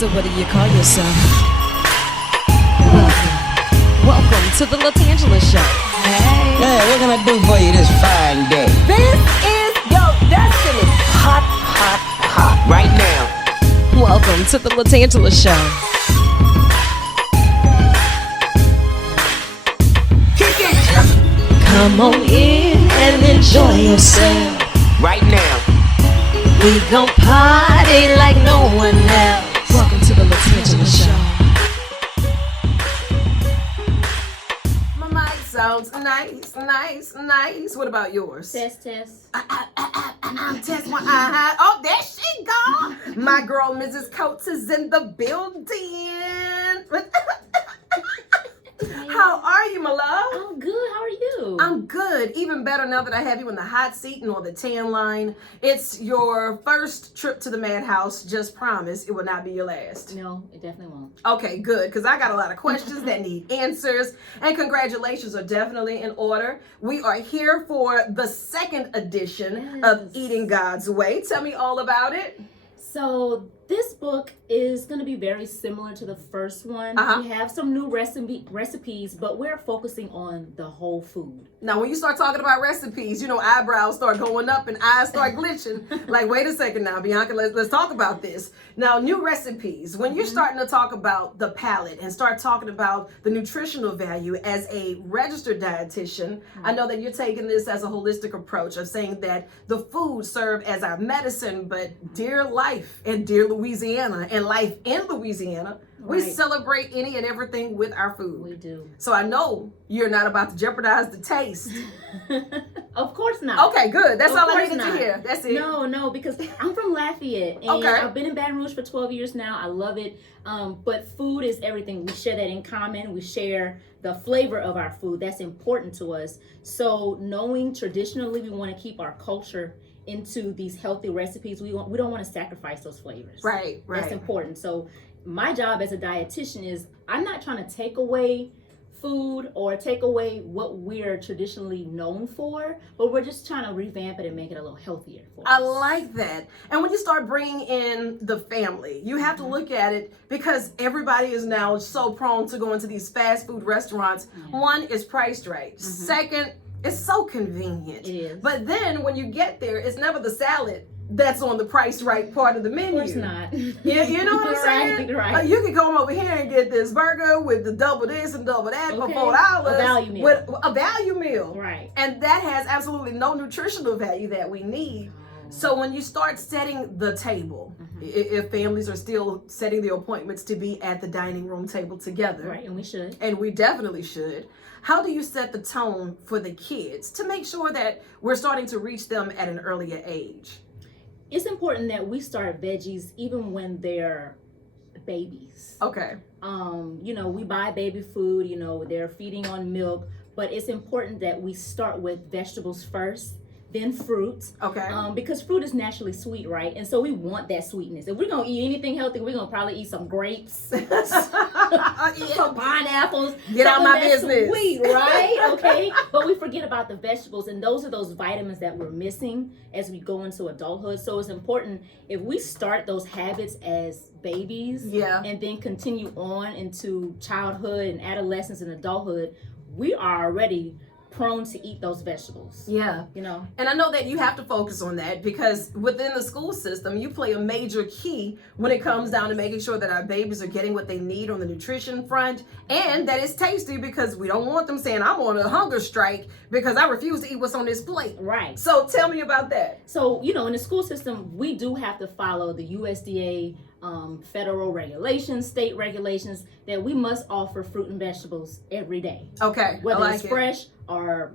So what do you call yourself? Welcome to the LaTangela Show. Hey. Hey, what can I do for you this fine day? This is your destiny. Hot, hot, hot. Right now. Welcome to the LaTangela Show. Kick it. Come on in and enjoy yourself. Right now. We gon' party like no one else. Welcome to the LaTangela Show. My mic sounds nice, nice, nice. What about yours? Test. Test one. Oh, there she go. My girl, Mrs. Coats, is in the building. How are you, my love? I'm good. How are you? I'm good. Even better now that I have you in the hot seat and on the tan line. It's your first trip to the madhouse. Just promise it will not be your last. No, it definitely won't. Okay, good, because I got a lot of questions that need answers, and congratulations are definitely in order. We are here for the second edition of Eating God's Way. Tell me all about it. So this book is going to be very similar to the first one. We have some new recipes, but we're focusing on the whole food. Now, when you start talking about recipes, you know, eyebrows start going up and eyes start glitching. Like, wait a second now, Bianca, let's talk about this. Now, new recipes. When you're starting to talk about the palate and start talking about the nutritional value as a registered dietitian, I know that you're taking this as a holistic approach of saying that the food serve as our medicine, but dear life and dear Louisiana and life in Louisiana, we celebrate any and everything with our food. We do. So I know you're not about to jeopardize the taste. Of course not. Okay, good. That's all I course needed to not. hear. That's it. No, because I'm from Lafayette, and Okay. I've been in Baton Rouge for 12 years now. I love it. But food is everything. We share that in common. We share the flavor of our food. That's important to us. So knowing traditionally we want to keep our culture into these healthy recipes, we don't want to sacrifice those flavors. Right. That's important. So my job as a dietitian is I'm not trying to take away food or take away what we're traditionally known for, but we're just trying to revamp it and make it a little healthier for us. I like that. And when you start bringing in the family, you have to look at it because everybody is now so prone to go into these fast food restaurants. One is priced right. Second, it's so convenient. It is. But then when you get there, it's never the salad that's on the price right part of the menu. Of course not. You know what I'm saying? Right. You can come over here and get this burger with the double this and double that for $4. A value meal. With a value meal. Right. And that has absolutely no nutritional value that we need. So when you start setting the table, if families are still setting the appointments to be at the dining room table together. Right, and we should. And we definitely should. How do you set the tone for the kids to make sure that we're starting to reach them at an earlier age? It's important that we start veggies even when they're babies. Okay. We buy baby food, they're feeding on milk, but it's important that we start with vegetables first, then fruit. Okay. Because fruit is naturally sweet, right? And so we want that sweetness. If we're going to eat anything healthy, we're going to probably eat some grapes, some pineapples. Get out my that's business. Sweet, right? Okay. But we forget about the vegetables, and those are those vitamins that we're missing as we go into adulthood. So it's important if we start those habits as babies and then continue on into childhood and adolescence and adulthood, we are already prone to eat those vegetables. Yeah. And I know that you have to focus on that because within the school system, you play a major key when it comes down to making sure that our babies are getting what they need on the nutrition front and that it's tasty because we don't want them saying, I'm on a hunger strike because I refuse to eat what's on this plate. Right. So tell me about that. So, in the school system, we do have to follow the USDA federal regulations, state regulations, that we must offer fruit and vegetables every day. Okay. Whether I like it's fresh or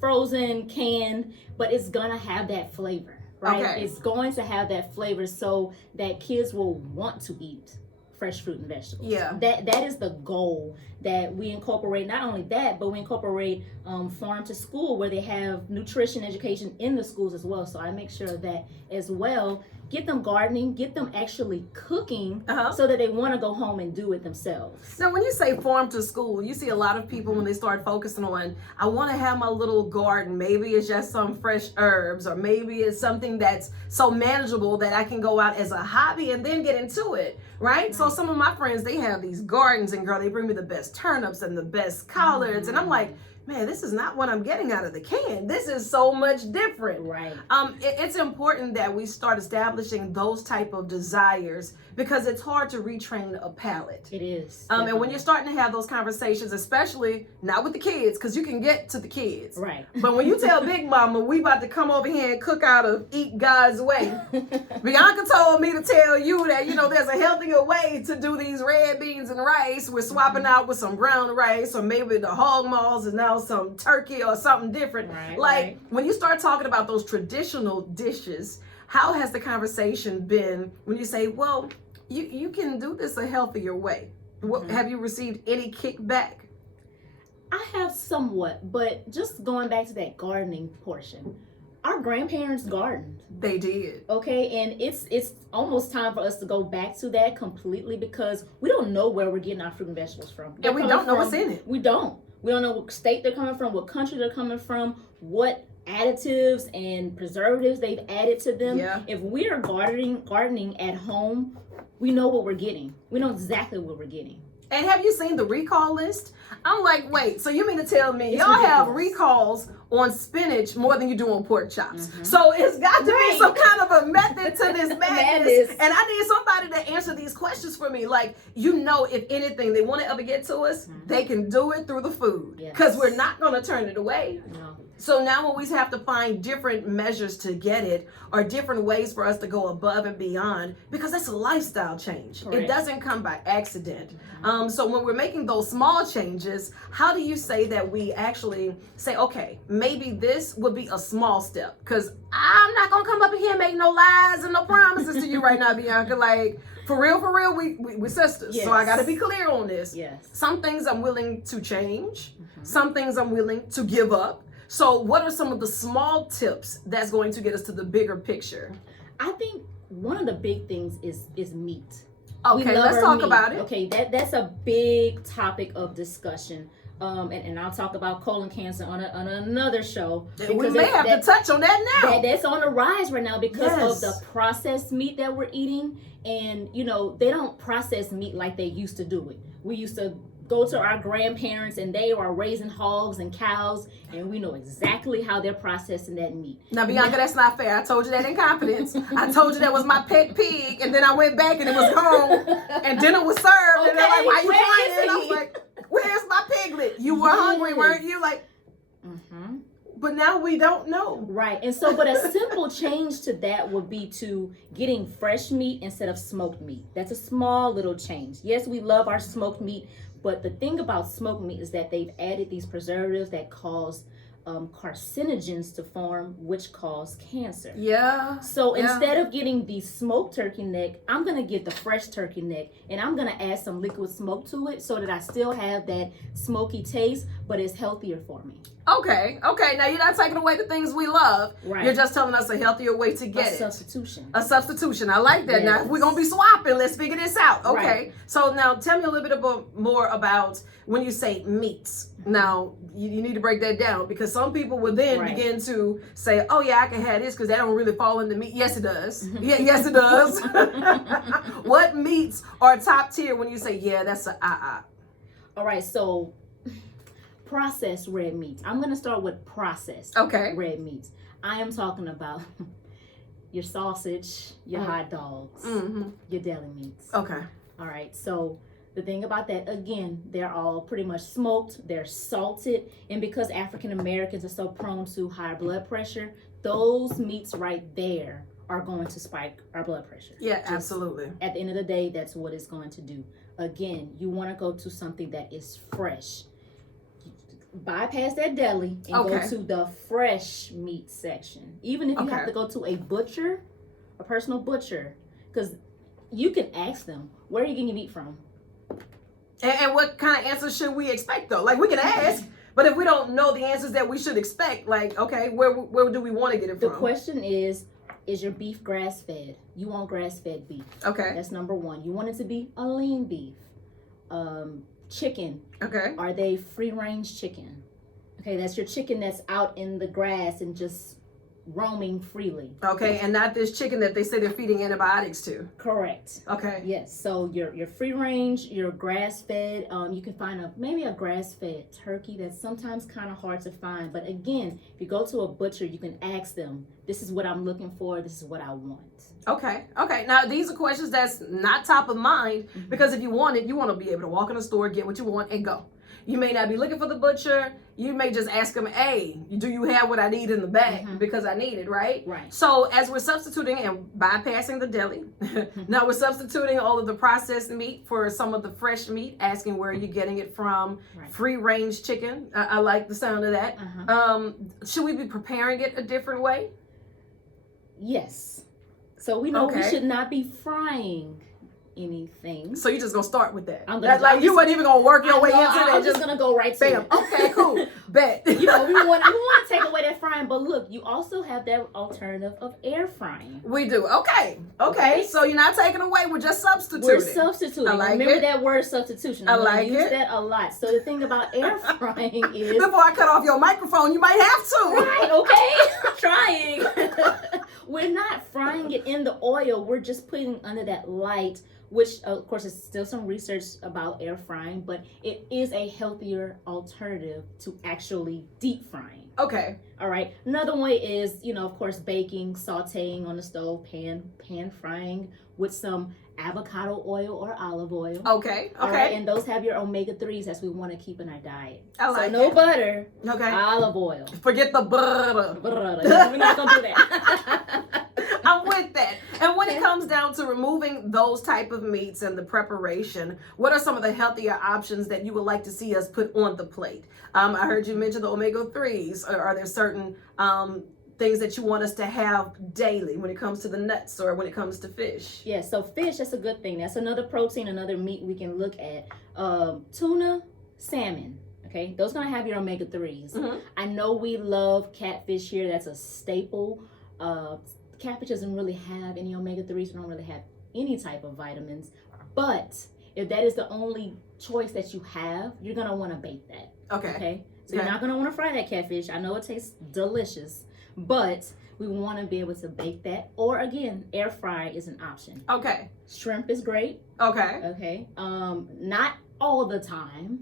frozen, canned, but it's gonna have that flavor, right? Okay. It's going to have that flavor so that kids will want to eat fresh fruit and vegetables. Yeah. That is the goal, that we incorporate not only that, but we incorporate farm to school where they have nutrition education in the schools as well. So I make sure that as well get them gardening, get them actually cooking, so that they want to go home and do it themselves. Now, when you say farm to school, you see a lot of people when they start focusing on, I want to have my little garden. Maybe it's just some fresh herbs, or maybe it's something that's so manageable that I can go out as a hobby and then get into it, right? So some of my friends, they have these gardens, and girl, they bring me the best turnips and the best collards, and I'm like, man, this is not what I'm getting out of the can. This is so much different. Right. It's important that we start establishing those type of desires, because it's hard to retrain a palate. It is. And when you're starting to have those conversations, especially not with the kids, because you can get to the kids. Right. But when you tell Big Mama, we about to come over here and cook out of Eat God's Way. Bianca told me to tell you that, there's a healthier way to do these red beans and rice. We're swapping out with some brown rice, or maybe the hog maws and now some turkey or something different. Right, when you start talking about those traditional dishes, how has the conversation been when you say, well, you can do this a healthier way? Have you received any kickback? I have somewhat, but just going back to that gardening portion, our grandparents gardened. They did. Okay, and it's almost time for us to go back to that completely, because we don't know where we're getting our fruit and vegetables from. And we don't know what's in it. We don't know what state they're coming from, what country they're coming from, what additives and preservatives they've added to them. Yeah. If we are gardening at home, we know what we're getting. We know exactly what we're getting. And have you seen the recall list? I'm like, wait, so you mean to tell me y'all have recalls on spinach more than you do on pork chops? So it's got to be some kind of a method to this madness. And I need somebody to answer these questions for me. Like, if anything, they want to ever get to us, they can do it through the food. Because we're not going to turn it away. No. So now when we have to find different measures to get it, or different ways for us to go above and beyond, because that's a lifestyle change. Correct. It doesn't come by accident. So when we're making those small changes, how do you say that we actually say, okay, maybe this would be a small step? Because I'm not going to come up in here and make no lies and no promises to you right now, Bianca. Like, for real, we sisters. Yes. So I got to be clear on this. Yes. Some things I'm willing to change. Some things I'm willing to give up. So what are some of the small tips that's going to get us to the bigger picture? I think one of the big things is meat. Okay, let's talk about it. Okay, that's a big topic of discussion. And I'll talk about colon cancer on another show. We may have to touch on that now. That's on the rise right now because of the processed meat that we're eating. And, they don't process meat like they used to do it. We used to go to our grandparents and they are raising hogs and cows, and we know exactly how they're processing that meat. Now, Bianca, that's not fair. I told you that in confidence. I told you that was my pet pig, and then I went back and it was gone, and dinner was served, and they're like, why you crying? And I was like, where's my piglet? You were hungry, weren't you? Like, but now we don't know. Right. And so, but a simple change to that would be to getting fresh meat instead of smoked meat. That's a small little change. Yes, we love our smoked meat, but the thing about smoked meat is that they've added these preservatives that cause carcinogens to form, which cause cancer. Yeah. So instead of getting the smoked turkey neck, I'm going to get the fresh turkey neck, and I'm going to add some liquid smoke to it so that I still have that smoky taste, but it's healthier for me. Okay. Now you're not taking away the things we love. Right. You're just telling us a healthier way to get A substitution. A substitution. I like that. Yes. Now, if we're going to be swapping, let's figure this out. Okay. Right. So now tell me a little bit more about when you say meats. Now, you need to break that down, because some people will then begin to say, oh, yeah, I can have this because that don't really fall into meat. Yes, it does. Yes, it does. What meats are top tier when you say, yeah, that's a All right, so processed red meats. I'm going to start with processed red meats. I am talking about your sausage, your hot dogs, your deli meats. Okay. All right, so the thing about that, again, they're all pretty much smoked, they're salted, and because African Americans are so prone to high blood pressure, those meats right there are going to spike our blood pressure. Yeah, absolutely. At the end of the day, that's what it's going to do. Again, you want to go to something that is fresh. Bypass that deli and go to the fresh meat section. Even if you have to go to a butcher, a personal butcher, because you can ask them, where are you getting your meat from? And what kind of answers should we expect, though? Like, we can ask, but if we don't know the answers that we should expect, like, okay, where do we want to get it from? The question is, Is your beef grass-fed? You want grass-fed beef. Okay. That's number one. You want it to be a lean beef. Chicken. Okay. Are they free-range chicken? Okay, that's your chicken that's out in the grass and just roaming freely. Okay, and not this chicken that they say they're feeding antibiotics to. Correct. Okay. Yes. So your free range, your grass fed. You can find maybe a grass fed turkey. That's sometimes kind of hard to find. But again, if you go to a butcher, you can ask them, "This is what I'm looking for. This is what I want." Okay. Okay. Now these are questions that's not top of mind because if you want it, you want to be able to walk in the store, get what you want, and go. You may not be looking for the butcher. You may just ask them, "Hey, do you have what I need in the bag because I need it," right? Right. So as we're substituting and bypassing the deli, now we're substituting all of the processed meat for some of the fresh meat, asking where you're getting it from. Right. Free range chicken. I like the sound of that. Should we be preparing it a different way? Yes. So we know we Okay. should not be frying anything. So you're just gonna start with that? You wasn't even gonna work your way into that. I'm just gonna go right to bam. it. Okay, cool. Bet. We want to take away that frying, but look, you also have that alternative of air frying. We do. Okay. So you're not taking away. We're just substituting. We're substituting. I like Remember it. that word substitution. I I'm gonna like use it. that a lot. So the thing about air frying is Before I cut off your microphone, you might have to. right, okay? I'm trying. We're not frying it in the oil. We're just putting under that light, which of course is still some research about air frying, but it is a healthier alternative to actually deep frying. Okay. All right. Another way is, of course, baking, sauteing on the stove, pan frying with some avocado oil or olive oil. Okay. All right. And those have your omega-3s as we want to keep in our diet. I like so no it. butter. Okay. Olive oil. Forget the butter. We're not gonna do that. I'm with that. And when it comes down to removing those type of meats and the preparation, what are some of the healthier options that you would like to see us put on the plate? I heard you mention the omega-3s. Are there certain things that you want us to have daily when it comes to the nuts or when it comes to fish? Yeah, so fish, that's a good thing. That's another protein, another meat we can look at. Tuna, salmon. Okay, those gonna have your omega-3s. I know we love catfish here. That's a staple. Catfish doesn't really have any omega-3s. We don't really have any type of vitamins. But if that is the only choice that you have, you're going to want to bake that. Okay? So you're not going to want to fry that catfish. I know it tastes delicious, but we want to be able to bake that. Or again, air fry is an option. Okay. Shrimp is great. Okay. Not all the time,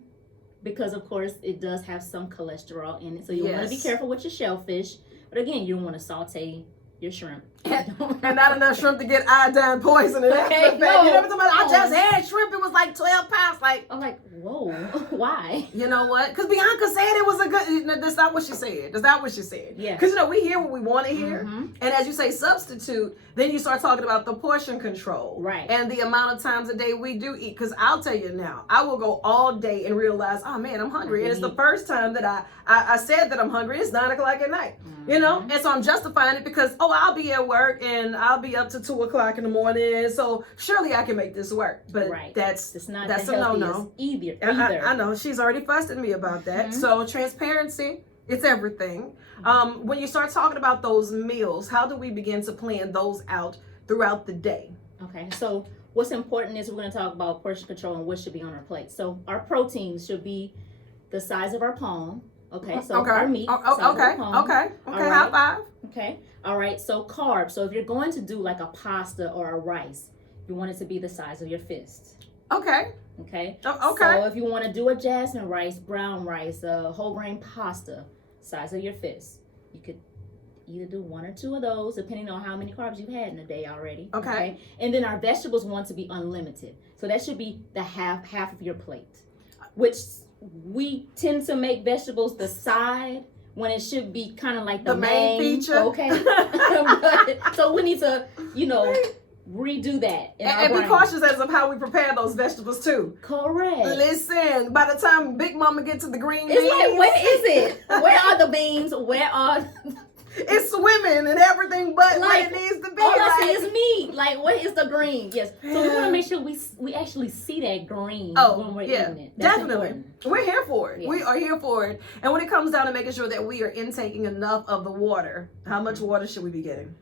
because of course it does have some cholesterol in it. So you want to be careful with your shellfish. But again, you want to saute your shrimp. And not enough shrimp to get iodine poisoning. Okay, no. You know what I'm talking about? I just had shrimp. It was like 12 pounds. I'm like, whoa, why? You know what? Because Bianca said it was a good. No, that's not what she said. That's not what she said. Yeah. Because we hear what we want to hear, and as you say, substitute. Then you start talking about the portion control, right? And the amount of times a day we do eat. Because I'll tell you now, I will go all day and realize, oh man, I'm hungry, and it's the first time that I said that I'm hungry. It's 9 o'clock at night, and so I'm justifying it because I'll be at work and I'll be up to 2 o'clock in the morning, so surely I can make this work. But that's a no-no. Either. I know she's already fussed at me about that. So transparency, it's everything. When you start talking about those meals, how do we begin to plan those out throughout the day? Okay, so what's important is we're going to talk about portion control and what should be on our plate. So our proteins should be the size of our palm. Okay, so our meat. Okay. High five. Okay. All right. So carbs. So if you're going to do like a pasta or a rice, you want it to be the size of your fist. Okay. Okay. Okay. So if you want to do a jasmine rice, brown rice, whole grain pasta, size of your fist, you could either do 1 or 2 of those, depending on how many carbs you've had in a day already. Okay. And then our vegetables want to be unlimited. So that should be the half of your plate, which we tend to make vegetables the side when it should be kind of like the main feature. Okay. So we need to, redo that. And be cautious as of how we prepare those vegetables too. Correct. Listen, by the time Big Mama gets to the green beans, it's like, where is it? Where are the beans? Where are... It's swimming and everything but what it needs to be. All I see is meat. Like, where is the green? Yes. So we want to make sure we actually see that green when we're eating it. That's definitely. Important. We're here for it. Yes. We are here for it. And when it comes down to making sure that we are intaking enough of the water, how much water should we be getting?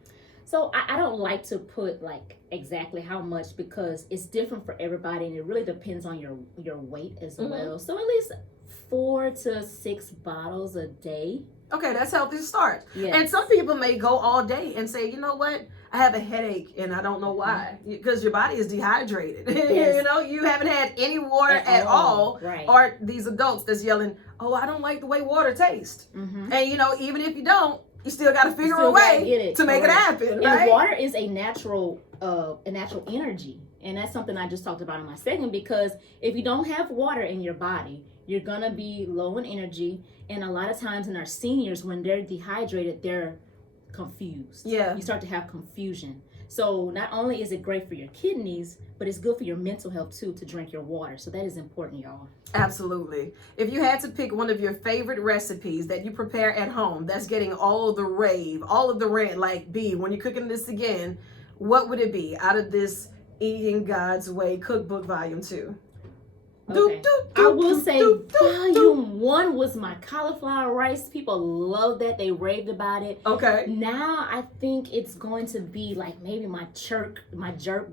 So I don't like to put like exactly how much because it's different for everybody and it really depends on your weight as well. So at least 4 to 6 bottles a day. Okay, that's healthy to start. Yes. And some people may go all day and say, you know what? I have a headache and I don't know why. Because your body is dehydrated. Yes. You know, you haven't had any water at all. Right. Or these adults that's yelling, oh, I don't like the way water tastes. And you know, even if you don't, you still got to figure a way to make it happen. Right? And water is a natural energy. And that's something I just talked about in my segment, because if you don't have water in your body, you're going to be low in energy. And a lot of times in our seniors, when they're dehydrated, they're confused. Yeah. You start to have confusion. So not only is it great for your kidneys, but it's good for your mental health too to drink your water. So that is important, y'all. Absolutely. If you had to pick one of your favorite recipes that you prepare at home that's getting all of the rave, all of the rant, like B, when you're cooking this again, what would it be out of this Eating God's Way Cookbook Volume 2? Okay. I will say volume 1 was my cauliflower rice. People love that. They raved about it. Okay. Now I think it's going to be like maybe my jerk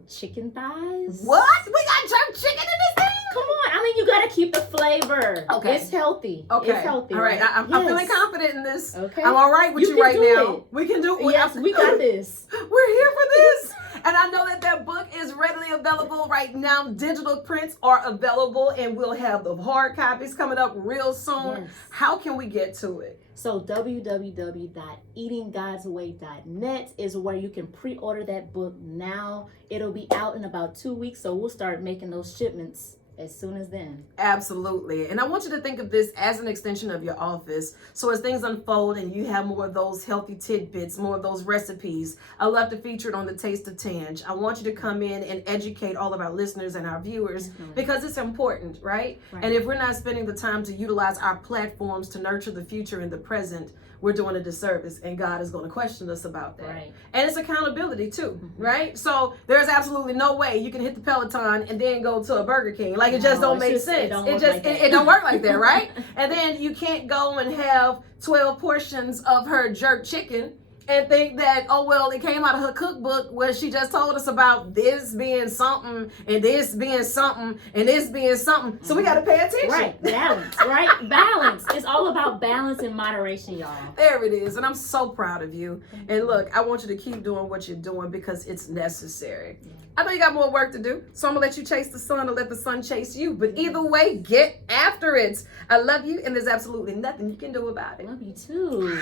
chicken thighs. What? We got jerk chicken in this thing? Come on. I mean, you got to keep the flavor. Okay. It's healthy. Okay. It's healthy. All right. I'm feeling confident in this. Okay. I'm all right with you right now. It. We can do it. Yes, we got this. We're here for this. And I know that book is readily available right now. Digital prints are available, and we'll have the hard copies coming up real soon. Yes. How can we get to it? So www.eatinggodsway.net is where you can pre-order that book now. It'll be out in about 2 weeks, so we'll start making those shipments as soon as then. Absolutely. And I want you to think of this as an extension of your office. So as things unfold and you have more of those healthy tidbits, more of those recipes, I love to feature it on the Taste of Tange. I want you to come in and educate all of our listeners and our viewers because it's important, right? And if we're not spending the time to utilize our platforms to nurture the future in the present, we're doing a disservice, and God is going to question us about that. Right. And it's accountability too, right? So there's absolutely no way you can hit the Peloton and then go to a Burger King. Like, it just don't make sense. It don't work like that, right? And then you can't go and have 12 portions of her jerk chicken and think that, oh, well, it came out of her cookbook where she just told us about this being something and this being something and this being something. So we got to pay attention. Right. Balance, right? Balance. It's all about balance and moderation, y'all. There it is. And I'm so proud of you. And look, I want you to keep doing what you're doing because it's necessary. I know you got more work to do, so I'm going to let you chase the sun or let the sun chase you. But either way, get after it. I love you, and there's absolutely nothing you can do about it. Love you too.